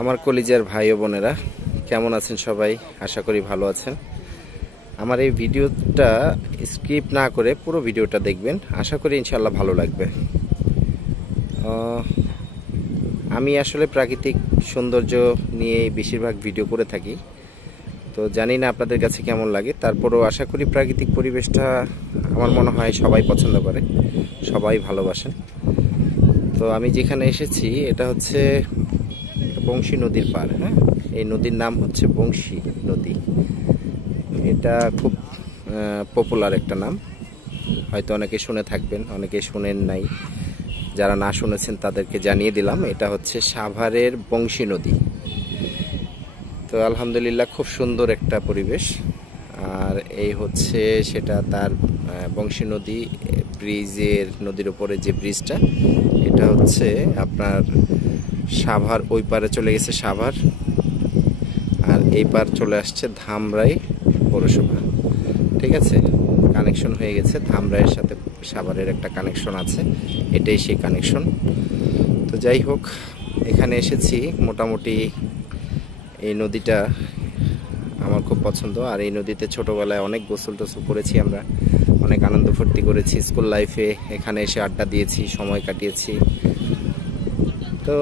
আমার কলিজার ভাই ও বোনেরা কেমন আছেন সবাই? আশা করি ভালো আছেন। আমার এই ভিডিওটা স্কিপ না করে পুরো ভিডিওটা দেখবেন, আশা করি ইনশাআল্লাহ ভালো লাগবে। আমি আসলে প্রাকৃতিক সৌন্দর্য নিয়ে বেশিরভাগ ভিডিও করে থাকি, তো জানি না আপনাদের কাছে কেমন লাগে। তারপরও আশা করি প্রাকৃতিক পরিবেশটা আমার মনে হয় সবাই পছন্দ করে, সবাই ভালোবাসেন। তো আমি যেখানে এসেছি এটা হচ্ছে বংশী নদীর পার। হ্যাঁ, এই নদীর নাম হচ্ছে বংশী নদী। এটা খুব পপুলার একটা নাম, হয়তো অনেকে শুনে থাকবেন, অনেকে শুনেন নাই। যারা না শুনেছেন তাদেরকে জানিয়ে দিলাম, এটা হচ্ছে সাভারের বংশী নদী। তো আলহামদুলিল্লাহ খুব সুন্দর একটা পরিবেশ। আর এই হচ্ছে সেটা তার বংশী নদী ব্রিজের, নদীর উপরে যে ব্রিজটা, এটা হচ্ছে আপনার সাভার ওই পারে চলে গেছে সাভার, আর এই পার চলে আসছে ধামরাই পৌরসভা। ঠিক আছে, কানেকশন হয়ে গেছে, ধামরাইয়ের সাথে সাভারের একটা কানেকশন আছে, এটাই সেই কানেকশন। তো যাই হোক, এখানে এসেছি। মোটামুটি এই নদীটা আমার খুব পছন্দ। আর এই নদীতে ছোটোবেলায় অনেক গোসল টোসল করেছি আমরা, অনেক আনন্দ ফুর্তি করেছি। স্কুল লাইফে এখানে এসে আড্ডা দিয়েছি, সময় কাটিয়েছি। তো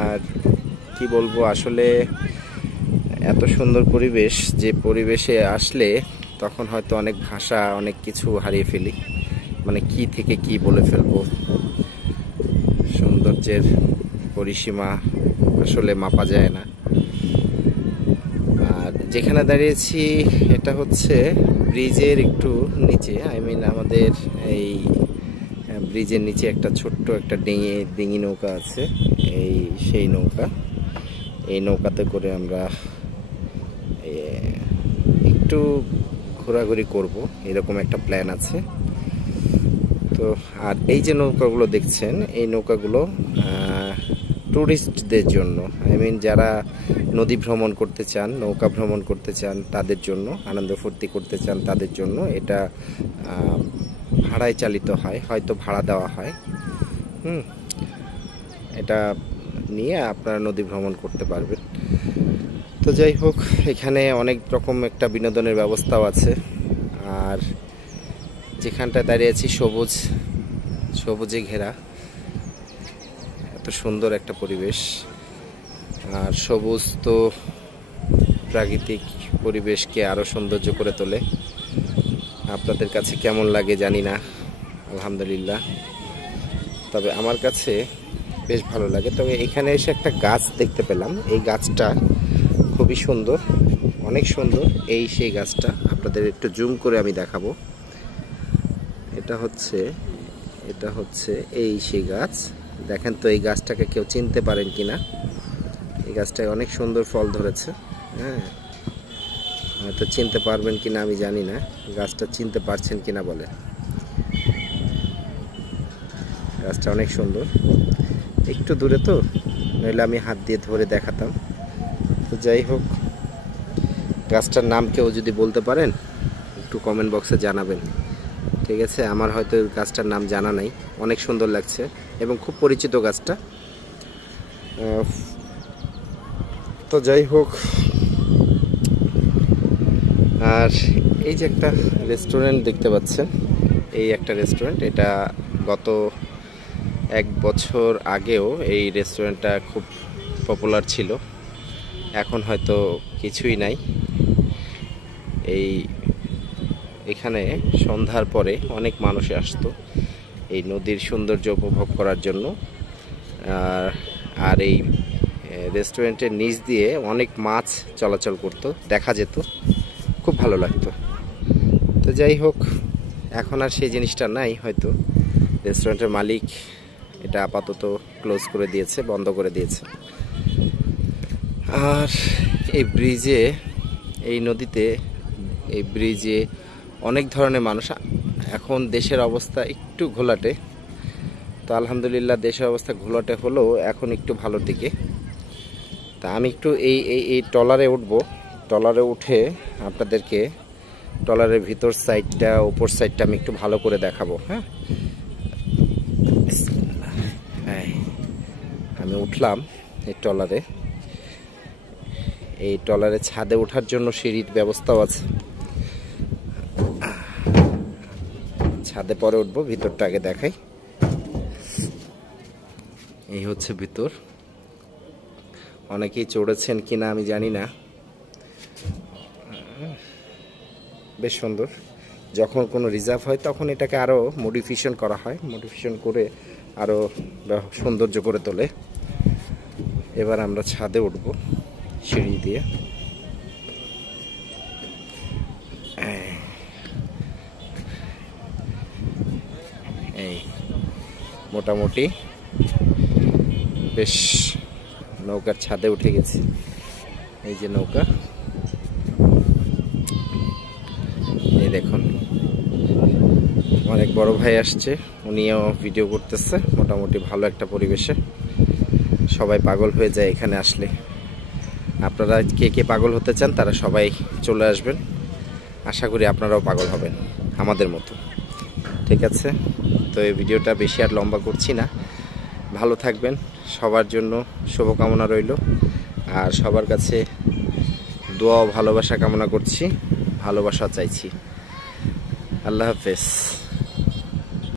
আর কি বলবো, আসলে এত সুন্দর পরিবেশ, যে পরিবেশে আসলে তখন হয়তো অনেক ভাষা, অনেক কিছু হারিয়ে ফেলি, মানে কি থেকে কি বলে ফেলবো। সৌন্দর্যের পরিসীমা আসলে মাপা যায় না। আর যেখানে দাঁড়িয়েছি এটা হচ্ছে ব্রিজের একটু নিচে, আমাদের এই ব্রিজের নিচে একটা ছোট্ট একটা ডিঙি নৌকা আছে, এই সেই নৌকা। এই নৌকাতে করে আমরা একটু ঘোরাঘুরি করব, এরকম একটা প্ল্যান আছে। তো আর এই যে নৌকাগুলো দেখছেন, এই নৌকাগুলো ট্যুরিস্টদের জন্য, যারা নদী ভ্রমণ করতে চান, নৌকা ভ্রমণ করতে চান তাদের জন্য, আনন্দ ফুর্তি করতে চান তাদের জন্য এটা ভাড়ায় চালিত হয়, হয়তো ভাড়া দেওয়া হয়। এটা নিয়ে আপনারা নদী ভ্রমণ করতে পারবেন। তো যাই হোক, এখানে অনেক রকম একটা বিনোদনের ব্যবস্থাও আছে। আর যেখানটায় দাঁড়িয়ে আছি সবুজে ঘেরা, এত সুন্দর একটা পরিবেশ। আর সবুজ তো প্রাকৃতিক পরিবেশকে আরও সৌন্দর্য করে তোলে। আপনাদের কাছে কেমন লাগে জানি না, আলহামদুলিল্লাহ তবে আমার কাছে বেশ ভালো লাগে। তবে এখানে এসে একটা গাছ দেখতে পেলাম, এই গাছটা খুবই সুন্দর, অনেক সুন্দর। এই সেই গাছটা আপনাদের একটু জুম করে আমি দেখাবো। এটা হচ্ছে এই সেই গাছ। দেখেন তো এই গাছটাকে কেউ চিনতে পারেন কিনা। এই গাছটায় অনেক সুন্দর ফল ধরেছে। হ্যাঁ, হয়তো চিনতে পারবেন কিনা আমি জানি না, গাছটা চিনতে পারছেন কিনা বলে। গাছটা অনেক সুন্দর, একটু দূরে তো, নইলে আমি হাত দিয়ে ধরে দেখাতাম। তো যাই হোক, গাছটার নাম কেউ যদি বলতে পারেন একটু কমেন্ট বক্সে জানাবেন। ঠিক আছে, আমার হয়তো গাছটার নাম জানা নাই। অনেক সুন্দর লাগছে এবং খুব পরিচিত গাছটা। তো যাই হোক, আর এই যে একটা রেস্টুরেন্ট দেখতে পাচ্ছেন, এই একটা রেস্টুরেন্ট, এটা গত 1 বছর আগেও এই রেস্টুরেন্টটা খুব পপুলার ছিল, এখন হয়তো কিছুই নাই। এখানে সন্ধ্যার পরে অনেক মানুষ আসতো এই নদীর সৌন্দর্য উপভোগ করার জন্য। আর এই রেস্টুরেন্টের নিচ দিয়ে অনেক মাছ চলাচল করতো, দেখা যেত, খুব ভালো লাগতো। তো যাই হোক, এখন আর সেই জিনিসটা নাই হয়তো। রেস্টুরেন্টের মালিক এটা আপাতত ক্লোজ করে দিয়েছে, বন্ধ করে দিয়েছে। আর এই ব্রিজে, এই নদীতে, এই ব্রিজে অনেক ধরনের মানুষ। এখন দেশের অবস্থা একটু ঘোলাটে, তো আলহামদুলিল্লাহ দেশের অবস্থা ঘোলাটে হলেও এখন একটু ভালোর দিকে। তা আমি একটু এই ট্রলারে উঠবো, ট্রলারে উঠে আপনাদেরকে ট্রলারের ভিতর সাইডটা, উপর সাইডটা আমি একটু ভালো করে দেখাবো। হ্যাঁ, আমি উঠলাম। এই ট্রলারে ছাদে ওঠার জন্য সিঁড়ির ব্যবস্থাও আছে। ছাদে পরে উঠবো, ভিতরটা আগে দেখাই। এই হচ্ছে ভিতর। অনেকেই চড়েছেন কিনা আমি জানি না, বেশ সুন্দর। যখন কোনো রিজার্ভ হয় তখন এটাকে আরও মডিফিকেশন করা হয়, মডিফিকেশন করে আরও সৌন্দর্য করে তোলে। এবার আমরা ছাদে উঠব সিঁড়ি দিয়ে। এই মোটামুটি বেশ নৌকার ছাদে উঠে গেছি। এই যে নৌকা, এই দেখুন অনেক বড় ভাই আসছে, উনিও ভিডিও করতেছে। মোটামুটি ভালো একটা পরিবেশে, সবাই পাগল হয়ে যায় এখানে আসলে। আপনারা কে কে পাগল হতে চান তারা সবাই চলে আসবেন, আশা করি আপনারাও পাগল হবেন আমাদের মতো। ঠিক আছে, তো এই ভিডিওটা বেশি আর লম্বা করছি না। ভালো থাকবেন, সবার জন্য শুভকামনা রইল, আর সবার কাছে দোয়া ও ভালোবাসা কামনা করছি, ভালোবাসা চাইছি। আল্লাহ হাফেজ।